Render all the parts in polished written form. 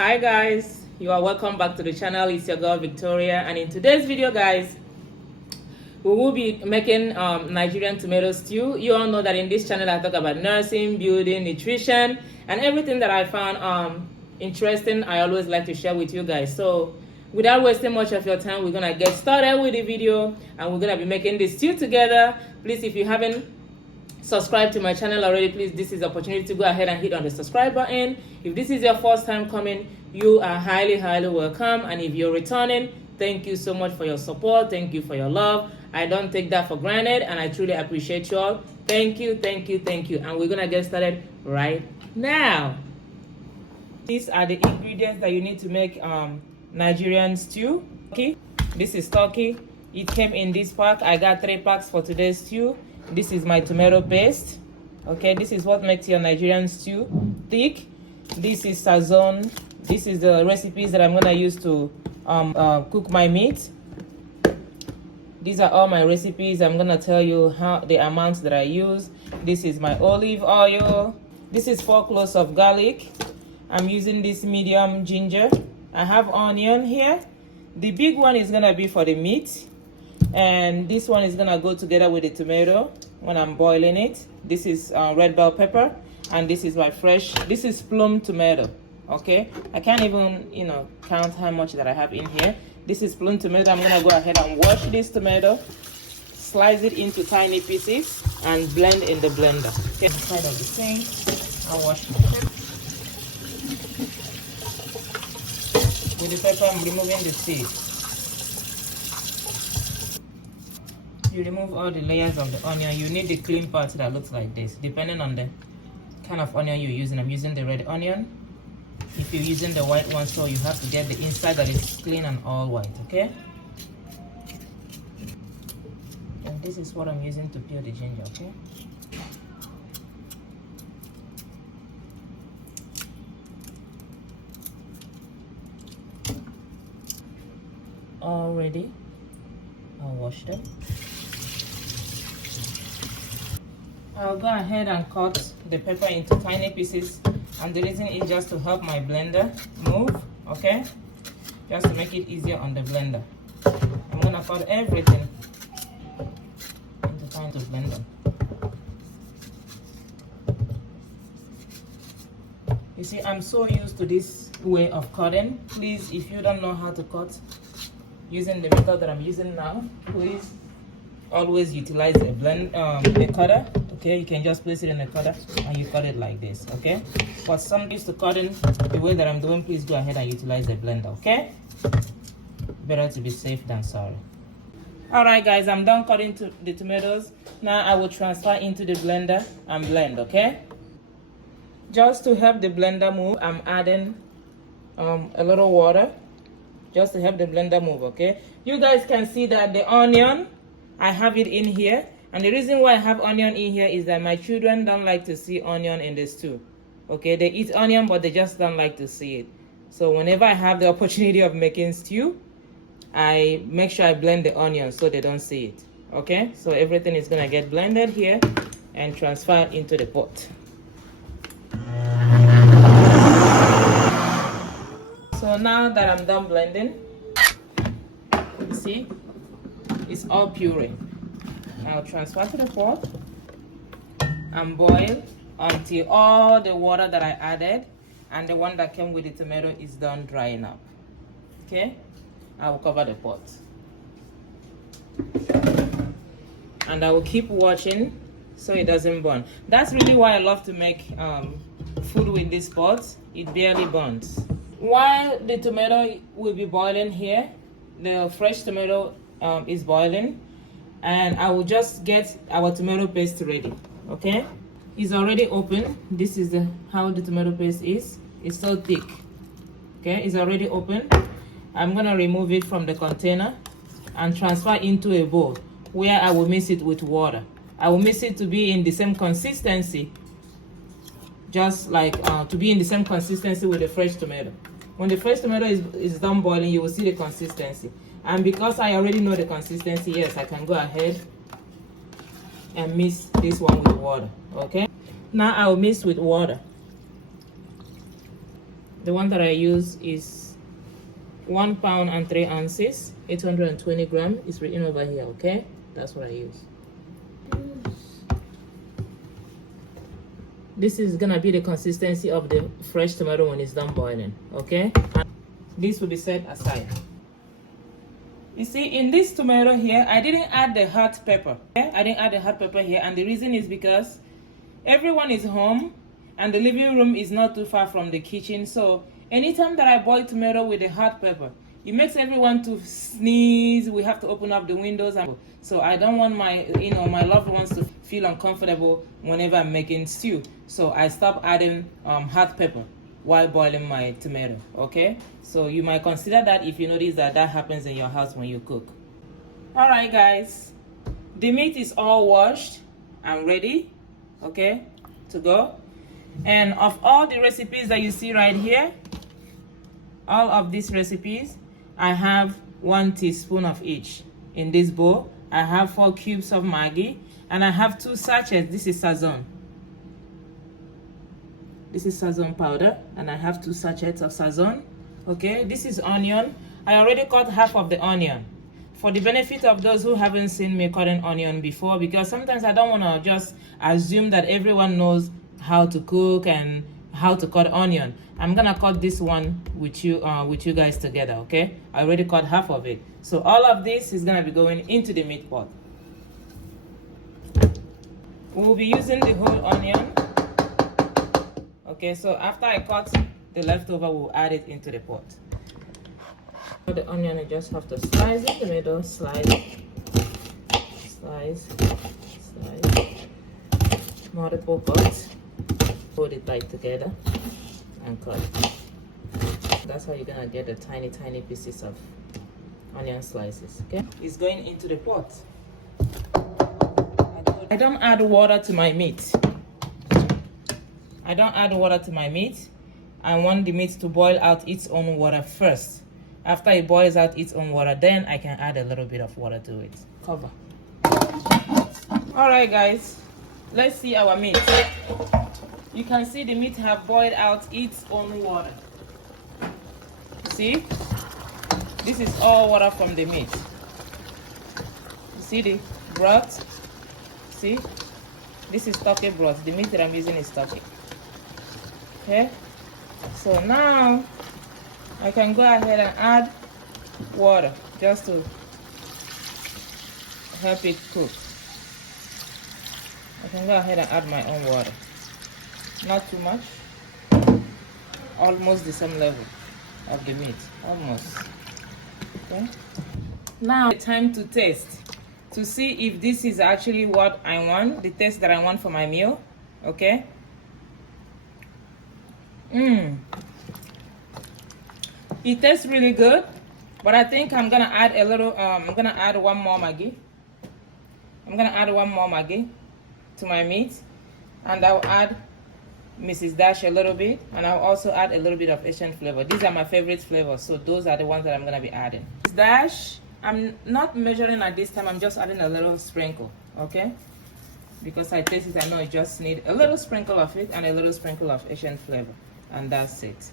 Hi guys, you are welcome back to the channel. It's your girl Victoria, and in today's video guys, we will be making Nigerian tomato stew. You all know that in this channel I talk about nursing, building, nutrition, and everything that I found interesting. I always like to share with you guys. So without wasting much of your time, we're gonna get started with the video, and we're gonna be making this stew together. Please, if you haven't subscribe to my channel already, please, this is the opportunity to go ahead and hit on the subscribe button. If this is your first time coming, you are highly welcome, and if you're returning, thank you so much for your support. Thank you for your love. I don't take that for granted, and I truly appreciate you all. Thank you, and we're gonna get started right now. These are the ingredients that you need to make Nigerian stew. Okay, this is turkey. It came in this pack. I got 3 packs for today's stew. This is my tomato paste. Okay, this is what makes your Nigerian stew thick. This is Sazon. This is the recipes that I'm gonna use to cook my meat. These are all my recipes. I'm gonna tell you how the amounts that I use. This is my olive oil. This is 4 cloves of garlic. I'm using this medium ginger. I have onion here. The big one is gonna be for the meat, and this one is gonna go together with the tomato when I'm boiling it. This is red bell pepper, and this is my fresh, this is plum tomato. Okay, I can't even count how much that I have in here. This is plum tomato. I'm gonna go ahead and wash this tomato, slice it into tiny pieces, and blend in the blender. Okay, side of the sink, I'll wash the pepper. With the pepper, I'm removing the seeds. You remove all the layers of the onion. You need the clean part that looks like this, depending on the kind of onion you're using. I'm using the red onion. If you're using the white one, so you have to get the inside that is clean and all white. Okay, and this is what I'm using to peel the ginger. Okay, all ready. I'll wash them. I'll go ahead and cut the pepper into tiny pieces, and the reason is just to help my blender move, okay? Just to make it easier on the blender. I'm gonna cut everything into tiny to blend them. You see, I'm so used to this way of cutting. Please, if you don't know how to cut using the method that I'm using now, please always utilize the cutter. Okay, you can just place it in the cutter and you cut it like this. Okay, but some used to cutting the way that I'm doing, please go ahead and utilize the blender. Okay, better to be safe than sorry. All right guys, I'm done cutting the tomatoes. Now I will transfer into the blender and blend. Okay, just to help the blender move, I'm adding a little water just to help the blender move. Okay, you guys can see that the onion, I have it in here, and the reason why I have onion in here is that my children don't like to see onion in the stew. Okay, they eat onion, but they just don't like to see it. So whenever I have the opportunity of making stew, I make sure I blend the onion so they don't see it. Okay, so everything is gonna get blended here and transferred into the pot. So now that I'm done blending, see, it's all puree. Now transfer to the pot and boil until all the water that I added and the one that came with the tomato is done drying up. Okay, I will cover the pot and I will keep watching so it doesn't burn. That's really why I love to make food with this pot. It barely burns. While the tomato will be boiling here, the fresh tomato is boiling, and I will just get our tomato paste ready. Okay, it's already open. This is how the tomato paste is. It's so thick. Okay, it's already open. I'm gonna remove it from the container and transfer into a bowl where I will mix it with water. I will mix it to be in the same consistency, just like to be in the same consistency with the fresh tomato. When the fresh tomato is done boiling, you will see the consistency. And because I already know the consistency, yes, I can go ahead and mix this one with water. Okay, now I'll mix with water. The one that I use is 1 pound and 3 ounces, 820 grams. It's written over here, okay? That's what I use. This is gonna be the consistency of the fresh tomato when it's done boiling, okay? And this will be set aside. You see, in this tomato here, I didn't add the hot pepper. Okay? I didn't add the hot pepper here, and the reason is because everyone is home and the living room is not too far from the kitchen. So anytime that I boil tomato with the hot pepper, it makes everyone to sneeze. We have to open up the windows, and so I don't want my my loved ones to feel uncomfortable whenever I'm making stew. So I stop adding hot pepper while boiling my tomato. Okay, so you might consider that if you notice that happens in your house when you cook. All right, guys, the meat is all washed and ready, okay, to go. And of all the recipes that you see right here, all of these recipes, I have 1 teaspoon of each. In this bowl, I have 4 cubes of Maggi, and I have 2 sachets. This is Sazon. This is Sazon powder, and I have 2 sachets of Sazon. Okay, this is onion. I already cut half of the onion. For the benefit of those who haven't seen me cutting onion before, because sometimes I don't want to just assume that everyone knows how to cook and how to cut onion. I'm gonna cut this one with you guys together, okay? I already cut half of it. So all of this is gonna be going into the meat pot. We'll be using the whole onion. Okay, so after I cut the leftover, we'll add it into the pot. For the onion, I just have to slice it, tomato, slice, multiple cuts, hold it tight together, and cut. That's how you're gonna get the tiny pieces of onion slices. Okay, it's going into the pot. I don't add water to my meat. I don't add water to my meat. I want the meat to boil out its own water first. After it boils out its own water, then I can add a little bit of water to it. Cover. All right, guys, let's see our meat. You can see the meat have boiled out its own water. See, this is all water from the meat. You see the broth? See, this is turkey broth. The meat that I'm using is turkey. Okay, so now I can go ahead and add water just to help it cook. I can go ahead and add my own water. Not too much. Almost the same level of the meat. Almost. Okay. Now it's time to taste. To see if this is actually what I want, the taste that I want for my meal. Okay. It tastes really good, but I think I'm gonna add a little. I'm gonna add 1 more Maggi. I'm gonna add 1 more Maggi to my meat, and I'll add Mrs. Dash a little bit, and I'll also add a little bit of Asian flavor. These are my favorite flavors, so those are the ones that I'm gonna be adding. Mrs. Dash, I'm not measuring at this time. I'm just adding a little sprinkle, okay? Because I taste it, I know I just need a little sprinkle of it and a little sprinkle of Asian flavor, and that's it.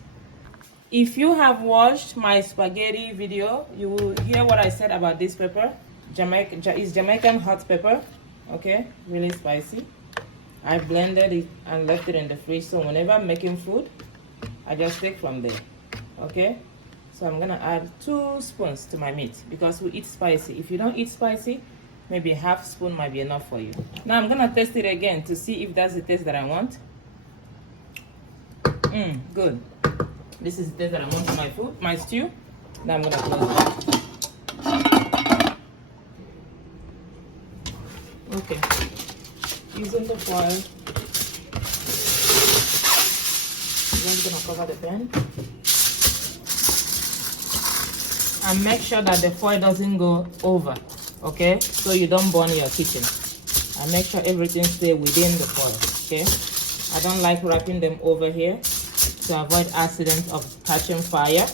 If you have watched my spaghetti video, you will hear what I said about this pepper. It's Jamaican hot pepper, okay? Really spicy. I blended it and left it in the fridge, so whenever I'm making food, I just take from there, okay? So I'm gonna add 2 spoons to my meat because we eat spicy. If you don't eat spicy, maybe ½ spoon might be enough for you. Now I'm gonna taste it again to see if that's the taste that I want. Good. This is the taste that I want for my food, my stew. Now I'm gonna close it. Okay. Using the foil, I'm just gonna cover the pan. And make sure that the foil doesn't go over, okay? So you don't burn your kitchen. And make sure everything stays within the foil, okay? I don't like wrapping them over here to avoid accidents of catching fire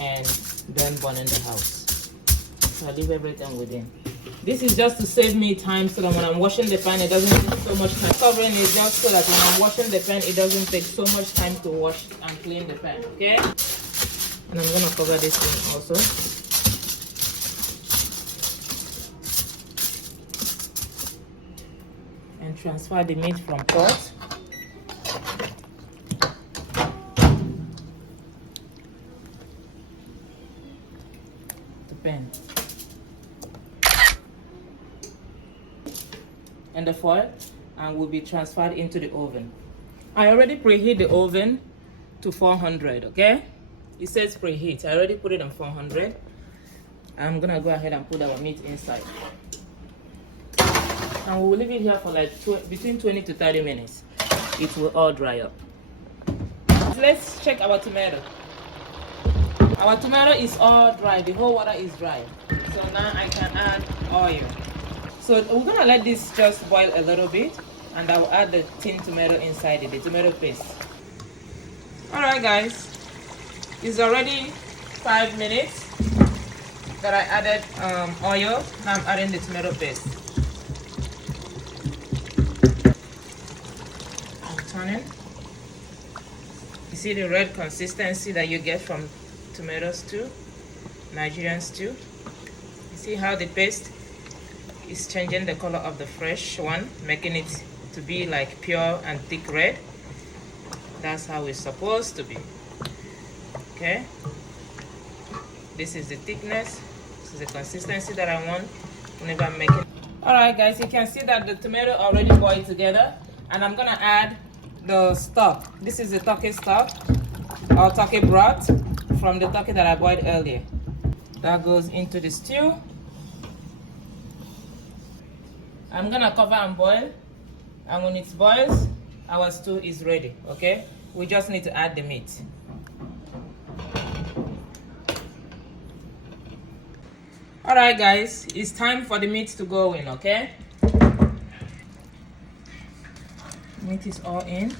and then burning the house. So I leave everything within. This is just to save me time so that when I'm washing the pan, it doesn't take so much time. Covering it just so that when I'm washing the pan, it doesn't take so much time to wash and clean the pan, okay? And I'm gonna cover this one also. And transfer the meat from pot to pan. And the foil and will be transferred into the oven. I already preheat the oven to 400, okay? It says preheat. I already put it on 400. I'm gonna go ahead and put our meat inside. And we'll leave it here for like between 20 to 30 minutes. It will all dry up. Let's check our tomato. Our tomato is all dry. The whole water is dry. So now I can add oil. So we're gonna let this just boil a little bit, and I will add the tin tomato inside it, the tomato paste. All right, guys, it's already 5 minutes that I added oil. Now I'm adding the tomato paste. I'm turning. You see the red consistency that you get from tomato stew, Nigerian stew. You see how the paste is changing the color of the fresh one, making it to be like pure and thick red. That's how it's supposed to be. Okay, this is the thickness, this is the consistency that I want whenever I'm making. All right, guys, you can see that the tomato already boiled together, and I'm gonna add the stock. This is the turkey stock or turkey broth from the turkey that I boiled earlier. That goes into the stew. I'm gonna cover and boil, and when it boils, our stew is ready, okay? We just need to add the meat. All right, guys, it's time for the meat to go in, okay? Meat is all in.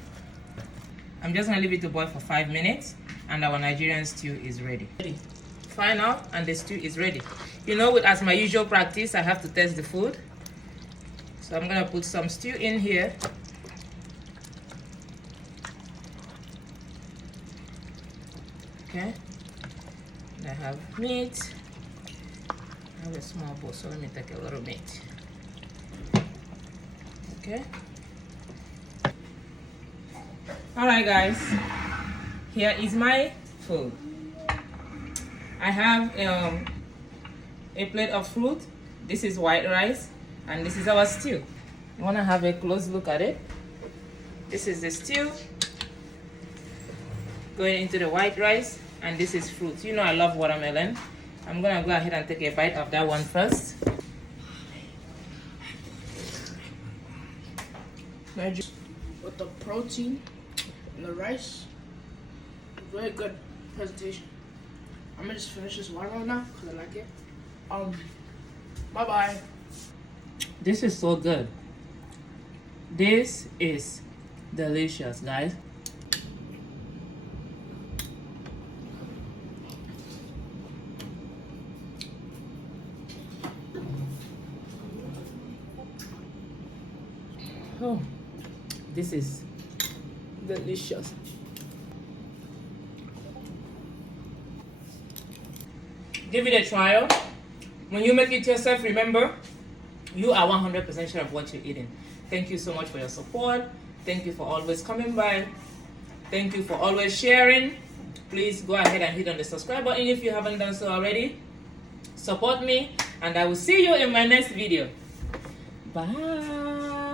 I'm just gonna leave it to boil for 5 minutes, and our Nigerian stew is ready. Final, and the stew is ready. You know, as my usual practice, I have to test the food. So I'm gonna put some stew in here. Okay. And I have meat. I have a small bowl, so let me take a little meat. Okay. All right, guys. Here is my food. I have a plate of fruit. This is white rice. And this is our stew. You want to have a close look at it. This is the stew going into the white rice, and this is fruit. You know I love watermelon. I'm gonna go ahead and take a bite of that one first. With the protein and the rice, very good presentation. I'm gonna just finish this watermelon now because I like it. Bye bye. This is so good. This is delicious, guys. Oh, this is delicious. Give it a trial. When you make it yourself, remember, you are 100% sure of what you're eating. Thank you so much for your support. Thank you for always coming by. Thank you for always sharing. Please go ahead and hit on the subscribe button if you haven't done so already. Support me, and I will see you in my next video. Bye.